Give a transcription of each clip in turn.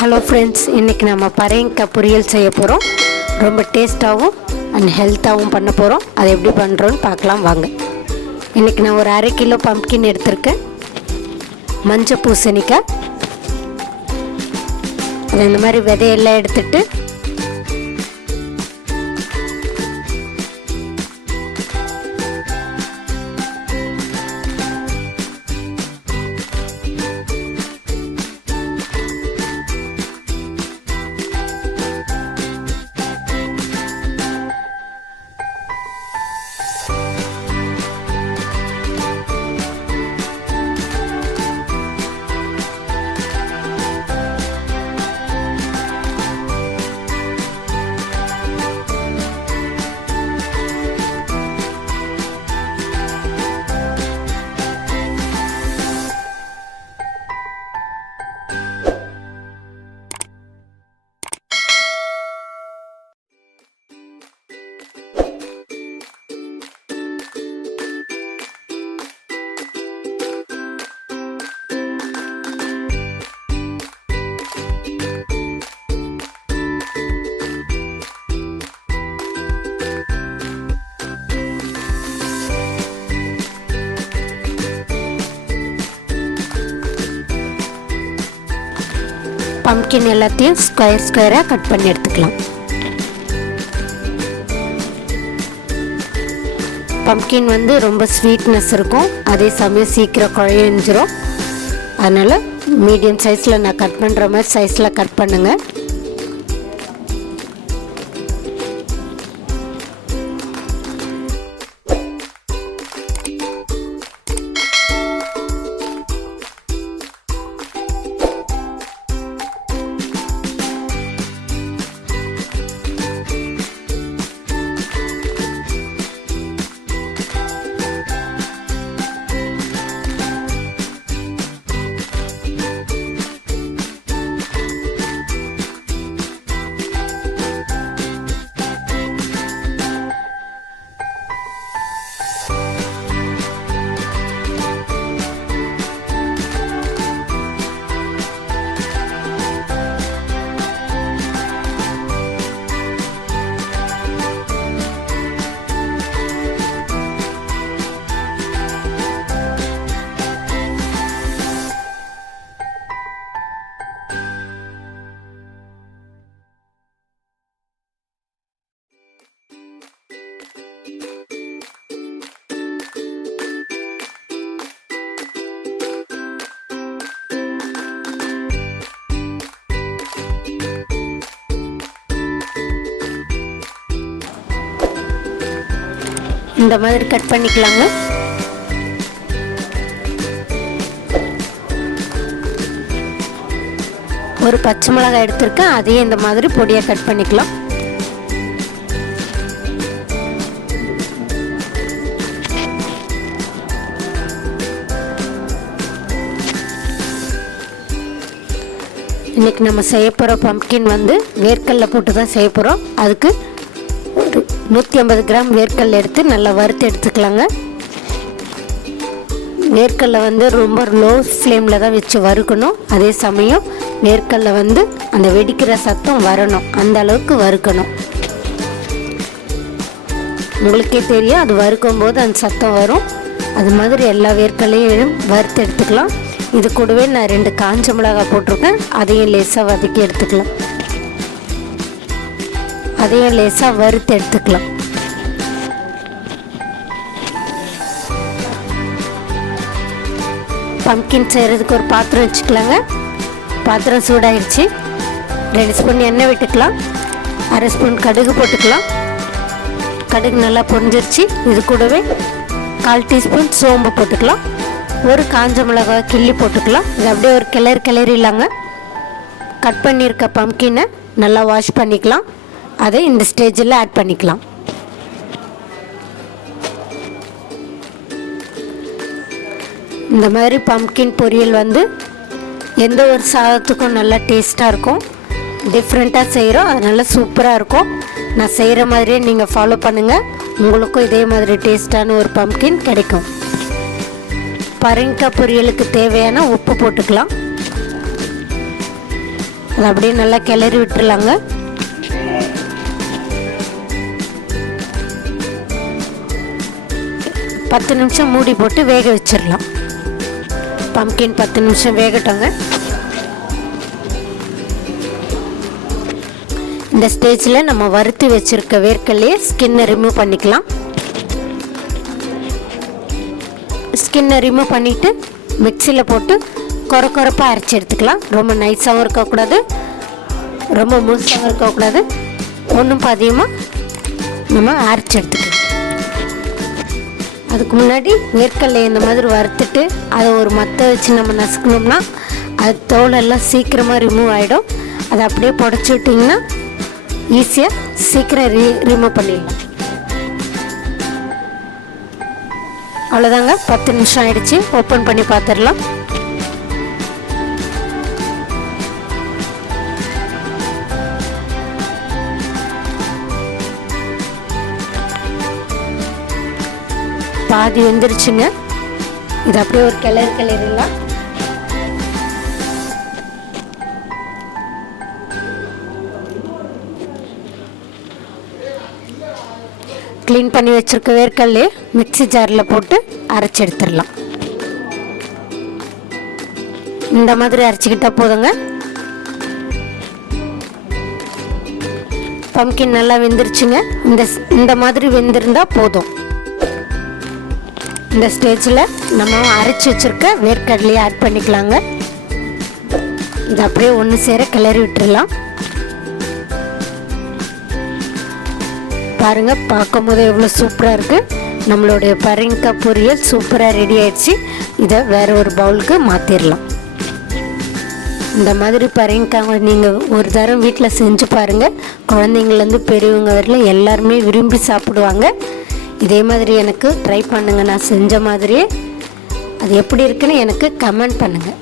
Hello friends, இன்றைக்கி நம்ம பரங்கிக்காய் பொரியல் செய்ய போகிறோம். ரொம்ப டேஸ்ட்டாகவும் அண்ட் ஹெல்த்தாகவும் பண்ண போகிறோம். அதை எப்படி பண்ணுறோன்னு பார்க்கலாம் வாங்க. இன்றைக்கி நான் ஒரு 1/2 கிலோ பம்ப்கின் எடுத்திருக்கேன். மஞ்சள் பூசணிக்காய், அதை இந்த மாதிரி விதையெல்லாம் எடுத்துட்டு பம்ப்கின் எல்லாத்தையும் ஸ்கொயராக கட் பண்ணி எடுத்துக்கலாம். பம்ப்கின் வந்து ரொம்ப ஸ்வீட்னஸ் இருக்கும், அதே சமயம் சீக்கிரம் குழைஞ்சிரும். அதனால் மீடியம் சைஸில் நான் கட் பண்ணுற மாதிரி சைஸில் கட் பண்ணுங்கள். இந்த மாதிரி கட் பண்ணிக்கலாங்க. ஒரு பச்சை மிளகாய் எடுத்திருக்கேன், அதையும் இந்த மாதிரி பொடியாக கட் பண்ணிக்கலாம். இன்றைக்கி நம்ம செய்ய போகிற பம்ப்கின் வந்து வேர்க்கடலை போட்டு தான் செய்ய போகிறோம். அதுக்கு ஒரு 150 கிராம் வேர்க்கடலை எடுத்து நல்லா வறுத்து எடுத்துக்கலாங்க. வேர்க்கடலை வந்து ரொம்ப லோ ஃப்ளேமில் தான் வச்சு வறுக்கணும். அதே சமயம் வேர்க்கடலை வந்து அந்த வெடிக்கிற சத்தம் வரணும், அந்த அளவுக்கு வறுக்கணும். உங்களுக்கே தெரியும், அது வறுக்கும் போது அந்த சத்தம் வரும். அது மாதிரி எல்லா வேர்க்கடலையும் வறுத்து எடுத்துக்கலாம். இது கூடவே நான் 2 காஞ்ச மிளகாய் போட்டிருக்கேன், அதையும் லேசாக வதக்கி எடுத்துக்கலாம். அதையும் லேசாக வறுத்து எடுத்துக்கலாம். பம்ப்கின் செய்கிறதுக்கு ஒரு பாத்திரம் வச்சுக்கலாங்க. பாத்திரம் சூடாகிடுச்சு. 2 ஸ்பூன் எண்ணெய் விட்டுக்கலாம். 1/2 ஸ்பூன் கடுகு போட்டுக்கலாம். கடுகு நல்லா பொரிஞ்சிருச்சு. இது கூடவே 1/4 டீஸ்பூன் சோம்பு போட்டுக்கலாம். ஒரு காஞ்ச மிளகாய் கிள்ளி போட்டுக்கலாம். இது அப்படியே ஒரு கிளறிலாங்க. கட் பண்ணியிருக்க பம்ப்கினை நல்லா வாஷ் பண்ணிக்கலாம். அதை இந்த ஸ்டேஜில் ஆட் பண்ணிக்கலாம். இந்த மாதிரி பம்ப்கின் பொரியல் வந்து எந்த ஒரு சாதத்துக்கும் நல்லா டேஸ்ட்டாக இருக்கும். டிஃப்ரெண்ட்டாக செய்கிறோம், அதனால் சூப்பராக இருக்கும். நான் செய்கிற மாதிரியே நீங்கள் ஃபாலோ பண்ணுங்கள். உங்களுக்கும் இதே மாதிரி டேஸ்டான ஒரு பம்ப்கின் கிடைக்கும். பரங்கிக்காய் பொரியலுக்கு தேவையான உப்பு போட்டுக்கலாம். அதை அப்படியே நல்லா கிளறி விட்டுறலாங்க. பத்து நிமிஷம் மூடி போட்டு வேக வச்சிடலாம். பம்கின் 10 நிமிஷம் வேகட்டோங்க. இந்த ஸ்டேஜில் நம்ம வறுத்து வச்சுருக்க வேர்க்கடலையே ஸ்கின்னை ரிமூவ் பண்ணிக்கலாம். ஸ்கின்னை ரிமூவ் பண்ணிவிட்டு மிக்சியில் போட்டு கொரப்பாக அரைச்சி எடுத்துக்கலாம். ரொம்ப நைஸாகவும் இருக்கக்கூடாது, ரொம்ப முழுசாகவும் இருக்கக்கூடாது, ஒன்றும் பாதியமாக நம்ம அரைச்சி எடுத்துக்கலாம். அதுக்கு முன்னாடி வேர்க்கடலை இந்த மாதிரி வறுத்துட்டு அதை ஒரு மத்தை வச்சு நம்ம நசுக்கணும்னா அது தோலெல்லாம் சீக்கிரமாக ரிமூவ் ஆகிடும். அதை அப்படியே புடச்சி விட்டிங்கன்னா ஈஸியாக சீக்கிரம் ரிமூவ் பண்ணிடலாம். அவ்வளோதாங்க, 10 நிமிஷம் ஆகிடுச்சு. ஓப்பன் பண்ணி பார்த்துடலாம். பாதி வெந்துருச்சுங்க. இது அப்படியே ஒரு கிளறிடலாம். க்ளீன் பண்ணி வச்சுருக்க வேர்க்கடலையே மிக்ஸி ஜாரில் போட்டு அரைச்சி எடுத்துடலாம். இந்த மாதிரி அரைச்சிக்கிட்டால் போதுங்க. பம்கின் நல்லா வெந்துருச்சுங்க. இந்த மாதிரி வெந்திருந்தால் போதும். இந்த ஸ்டேஜில் நம்ம அரைச்சி வச்சுருக்க வேர்க்கடலையை ஆட் பண்ணிக்கலாங்க. இது அப்படியே ஒன்று சேர கிளறி விட்டுடலாம். பாருங்கள், பார்க்கும் போது எவ்வளோ சூப்பராக இருக்குது. நம்மளுடைய பரங்கிக்காய் பொரியல் சூப்பராக ரெடி ஆயிடுச்சு. இதை வேறு ஒரு பவுலுக்கு மாற்றிடலாம். இந்த மாதிரி பரங்கிக்காய் நீங்கள் ஒரு தரம் வீட்டில் செஞ்சு பாருங்கள். குழந்தைங்கள்லேருந்து பெரியவங்க வரல எல்லாருமே விரும்பி சாப்பிடுவாங்க. இதே மாதிரி எனக்கு ட்ரை பண்ணுங்கள். நான் செஞ்ச மாதிரியே அது எப்படி இருக்குன்னு எனக்கு கமெண்ட் பண்ணுங்கள்.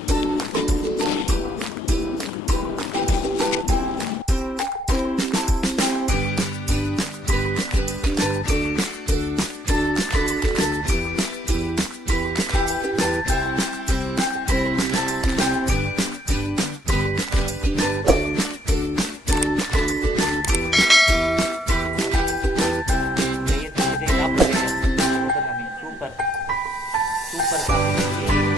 super